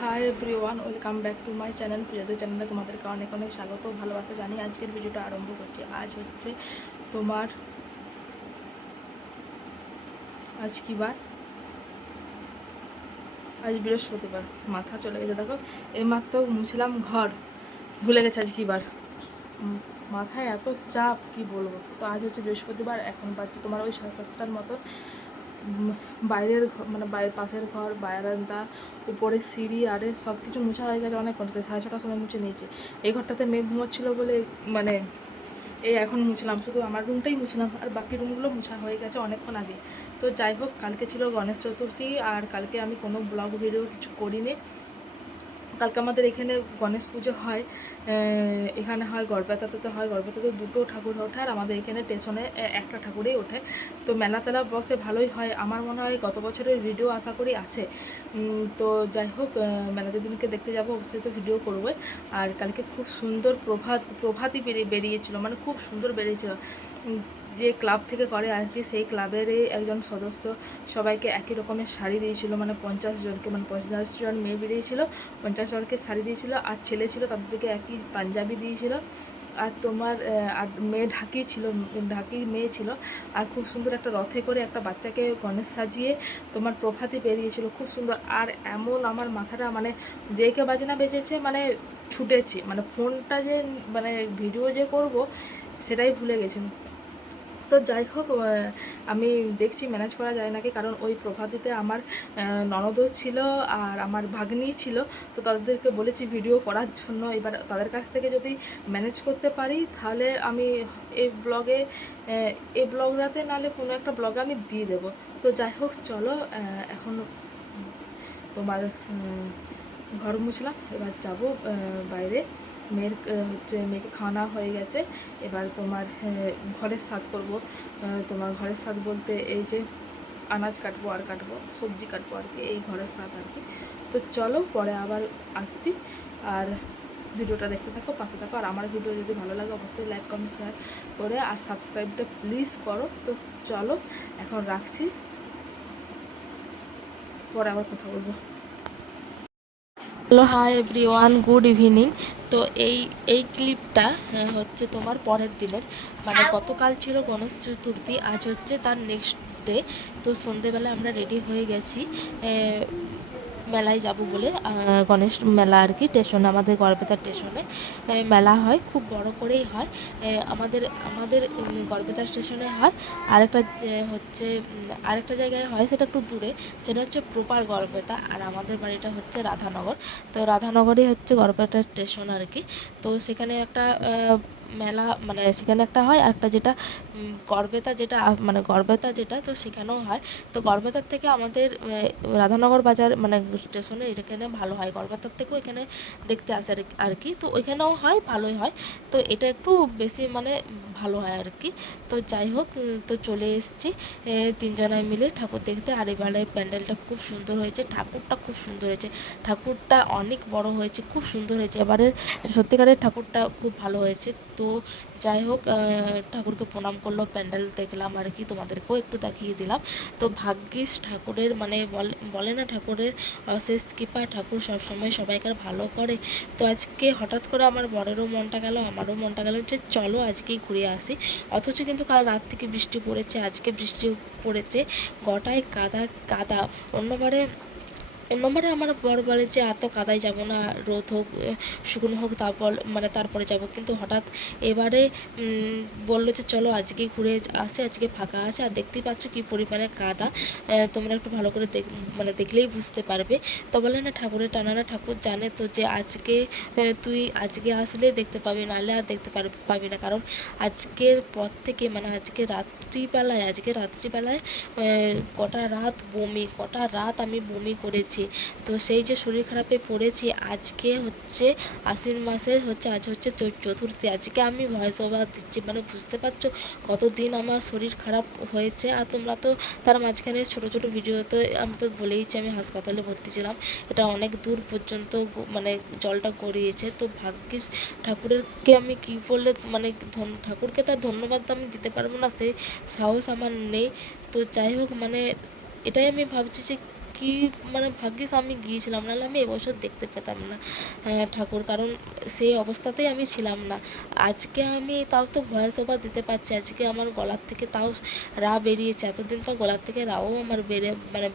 High everyone, welcome back to my channel. প্রিয়দের চ্যানেলে তোমাদেরকে অনেক অনেক স্বাগত, ভালোবাসা জানি। আজকের ভিডিওটা আরম্ভ করছি। আজ হচ্ছে তোমার আজ কি বার? আজ বৃহস্পতিবার। মাথা চলে গেছে দেখো, এইমাত্র মুছলাম ঘর, ভুলে গেছে আজ কি বার। মাথায় এত চাপ কি বলবো। তো আজ হচ্ছে বৃহস্পতিবার, এখন পাচ্ছি তোমার ওই 7:30টার মতো। বাইরের মানে বাইরের পাশের ঘর, বারান্দা, উপরে সিঁড়ি আরে সব কিছু মুছা হয়ে গেছে অনেক করতে, 6:30টার সময় মুছে নিয়েছি। এই ঘরটাতে মেঘ ঘুমোচ্ছিলো বলে মানে এই এখন মুছলাম, শুধু আমার রুমটাই মুছলাম, আর বাকি রুমগুলো মুছা হয়ে গেছে অনেকক্ষণ আগে। তো যাই হোক, কালকে ছিল গণেশ চতুর্থী, আর কালকে আমি কোনো ব্লগ ভিডিও কিছু করিনি। কালকে আমাদের এখানে গণেশ পুজো হয়, এখানে হয় গড়বেতাতে হয়। গড়বেতাতে দুটো ঠাকুর ওঠে, আর আমাদের এখানে স্টেশনে একটা ঠাকুরই ওঠে। তো মেলা তেলা বসে ভালোই হয়। আমার মনে হয় গত বছরের ভিডিও আশা করি আছে। তো যাই হোক, মেলা যেদিনকে দেখতে যাবো অবশ্যই তো ভিডিও করবো। আর কালকে খুব সুন্দর প্রভাতই বেরিয়েছিল, মানে খুব সুন্দর বেরিয়েছিল। যে ক্লাব থেকে করে আর কি, সেই ক্লাবেরই একজন সদস্য সবাইকে একই রকমের শাড়ি দিয়েছিল, মানে 50 জনকে, মানে 50 জন মেয়ে বেরিয়েছিল, 50 জনকে শাড়ি দিয়েছিল। আর ছেলে ছিল তাদেরকে একই পাঞ্জাবি দিয়েছিল। আর তোমার আর মেয়ে ঢাকি মেয়ে ছিল। আর খুব সুন্দর একটা রথে করে একটা বাচ্চাকে গণেশ সাজিয়ে তোমার প্রভাতী বেরিয়েছিল, খুব সুন্দর। আর এমন আমার মাথাটা মানে যেকে বাজনা বেজেছে, মানে ছুটেছি, মানে ফোনটা যে মানে ভিডিও যে করব সেটাই ভুলে গেছি। তো যাই হোক, আমি দেখছি ম্যানেজ করা যায় নাকি, কারণ ওই প্রভাতিতে আমার ননদও ছিল আর আমার ভাগ্নি ছিল। তো তাদেরকে বলেছি ভিডিও করার জন্য। এবার তাদের কাছ থেকে যদি ম্যানেজ করতে পারি তাহলে আমি এই ব্লগে এই ব্লগটাতে নাহলে কোনো একটা ব্লগে আমি দিয়ে দেবো। তো যাই হোক চলো, এখন তোমার ঘর মুছলাম, এবার যাব বাইরে। মেয়ের মেয়েকে খাওয়ানো হয়ে গেছে। এবার তোমার ঘরের স্বাদ করব। তোমার ঘরের স্বাদ বলতে এই যে আনাজ কাটবো আর কাটবো, সবজি কাটবো আর কি, এই ঘরের স্বাদ আর কি। তো চলো পরে আবার আসছি। আর ভিডিওটা দেখতে থাকো, পাশে থাকো। আর আমার ভিডিও যদি ভালো লাগে অবশ্যই লাইক কমেন্ট শেয়ার করে আর সাবস্ক্রাইবটা প্লিজ করো। তো চলো এখন রাখছি, পরে আবার কথা বলবো। Hello, hi everyone, good evening. তো এই ক্লিপটা হচ্ছে তোমার পরের দিনের, মানে গতকাল ছিল গণেশ চতুর্থী, আজ হচ্ছে তার নেক্সট ডে। তো সন্ধেবেলা আমরা রেডি হয়ে গেছি মেলায় যাব বলে। গণেশ মেলা আর কি, স্টেশনে, আমাদের গড়বেতার স্টেশনে মেলা হয়, খুব বড় করেই হয়। আমাদের আমাদের গড়বেতা স্টেশনে হয়। আরেকটা হচ্ছে আরেকটা জায়গায় হয়, সেটা একটু দূরে, সেটা হচ্ছে প্রপার গড়বেতা। আর আমাদের বাড়িটা হচ্ছে রাধানগর। তো রাধানগরই হচ্ছে গড়বেতা স্টেশন আর কি। তো সেখানে একটা মেলা, মানে সেখানে একটা হয়, আর একটা যেটা গড়বেতা যেটা মানে গড়বেতা যেটা, তো সেখানেও হয়। তো গড়বেতার থেকে আমাদের রাধানগর বাজার মানে স্টেশনে এখানে ভালো হয়, গড়বেতার থেকেও এখানে দেখতে আসে আর কি। তো ওইখানেও হয়, ভালোই হয়। তো এটা একটু বেশি মানে ভালো হয় আর কি। তো যাই হোক, তো চলে এসেছি তিনজনায় মিলে ঠাকুর দেখতে। আর এবারে প্যান্ডেলটা খুব সুন্দর হয়েছে, ঠাকুরটা খুব সুন্দর হয়েছে, ঠাকুরটা অনেক বড় হয়েছে, খুব সুন্দর হয়েছে এবারের, সত্যিকারের ঠাকুরটা খুব ভালো হয়েছে। তো যাই হোক, ঠাকুরকে প্রণাম করলো, প্যান্ডেল দেখলাম আর কি, তোমাদেরকেও একটু দেখিয়ে দিলাম। তো ভাগ্যিস ঠাকুরের মানে বলে না, ঠাকুরের অশেষ কৃপা, ঠাকুর সবসময় সবাইকার ভালো করে। তো আজকে হঠাৎ করে আমার বরেরও মনটা গেল, আমারও মনটা গেল যে চলো আজকেই ঘুরে আসি। অথচ কিন্তু কাল রাত থেকে বৃষ্টি পড়েছে, আজকে বৃষ্টি পড়েছে, গোটায় কাদা কাদা। অন্যবারে আমার বর বলে যে এত কাদায় যাব না, রোদ হোক শুকনো হোক তারপরে যাব, কিন্তু হঠাৎ এবারে বললো যে চলো আজকে ঘুরে আসে, আজকে ফাঁকা আছে। আর দেখতেই পাচ্ছ কী পরিমাণে কাদা, তোমরা একটু ভালো করে মানে দেখলেই বুঝতে পারবে। তো বলে না, ঠাকুরের টানানা, ঠাকুর জানে তো যে আজকে তুই আজকে আসলে দেখতে পাবি, নাহলে আর দেখতে পাবি না। কারণ আজকের পর থেকে মানে আজকে রাত্রিবেলায় কটা রাত আমি বমি করেছি। তো সেই যে শরীর খারাপে পড়েছি, আজকে হচ্ছে আশ্বিন মাসের হচ্ছে, আজ হচ্ছে চতুর্থী, আজকে আমি ভয়েস ওভার দিচ্ছি, মানে বুঝতে পারছো কতদিন আমার শরীর খারাপ হয়েছে। আর তোমরা তো তার মাঝখানে ছোটো ছোটো ভিডিওতে আমি তো বলেইছি আমি হাসপাতালে ভর্তি ছিলাম, এটা অনেক দূর পর্যন্ত মানে জলটা গড়িয়েছে। তো ভাগ্যিস ঠাকুরকে আমি কী বললে মানে ঠাকুরকে তার ধন্যবাদ আমি দিতে পারবো না, সেই সাহস আমার নেই। তো যাই হোক, মানে এটাই আমি ভাবছি যে কি মানে ভাগ্যিস আমি গিয়েছিলাম, নাহলে আমি এবছর দেখতে পেতাম না ঠাকুর, কারণ সেই অবস্থাতেই আমি ছিলাম না। আজকে আমি তাও তো ভয়েস ওভার দিতে পারছি, আজকে আমার গলার থেকে তাও রা বেরিয়েছে, এতদিন তো গলার থেকে রাও আমার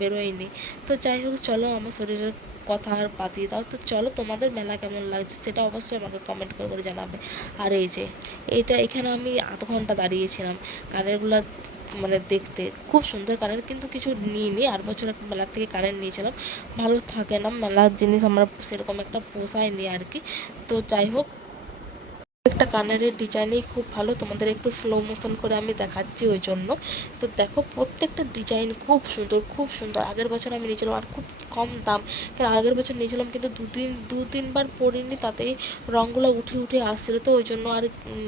বেরোয়নি। তো যাই হোক, চলো, আমার শরীরের কথা আর বাদিয়ে দাও, তো চলো তোমাদের মেলা কেমন লাগছে সেটা অবশ্যই আমাকে কমেন্ট করে করে জানাবে। আর এই যে এখানে আমি আধ ঘন্টা দাঁড়িয়েছিলাম কানেরগুলো মানে দেখতে, খুব সুন্দর কানের, কিন্তু কিছু নিইনি। আর বছর একটা মেলার থেকে কানের নিয়েছিলাম, ভালো থাকে না মেলার জিনিস, আমার সেরকম একটা পোষায়নি আর কি। তো যাই হোক, একটা কানের ডিজাইনই খুব ভালো, তোমাদের একটু স্লো মোশন করে আমি দেখাচ্ছি ওই জন্য। তো দেখো, প্রত্যেকটা ডিজাইন খুব সুন্দর, খুব সুন্দর। আগের বছর আমি নিয়েছিলাম আর খুব কম দাম, কারণ আগের বছর নিয়েছিলাম কিন্তু দু তিনবার পরিনি, তাতেই রঙগুলো উঠে উঠে আসছিলো, তো ওই জন্য আর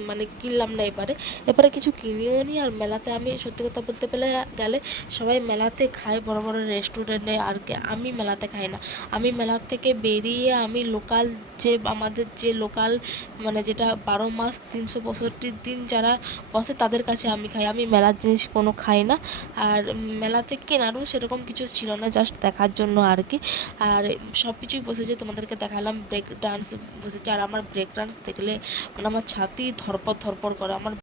মানে কিনলাম না এবারে। এবারে কিছু কিনিও নি। আর মেলাতে আমি সত্যি কথা বলতে গেলে সবাই মেলাতে খায় বড় বড় রেস্টুরেন্টে, আর আমি মেলাতে খাই না। আমি মেলার থেকে বেরিয়ে আমি লোকাল, যে আমাদের যে লোকাল মানে যেটা 12 মাস 365 দিন যারা বসে তাদের কাছে আমি খাই, আমি মেলার জিনিস কোনো খাই না। আর মেলাতে কেনারও সেরকম কিছু ছিল না, জাস্ট দেখার জন্য আর কি। আর সব কিছুই বসেছে, তোমাদেরকে দেখালাম, ব্রেক ডান্স বসেছে। আর আমার ব্রেক ডান্স দেখলে মানে আমার ছাতি ধরপড় ধরপড় করে, আমার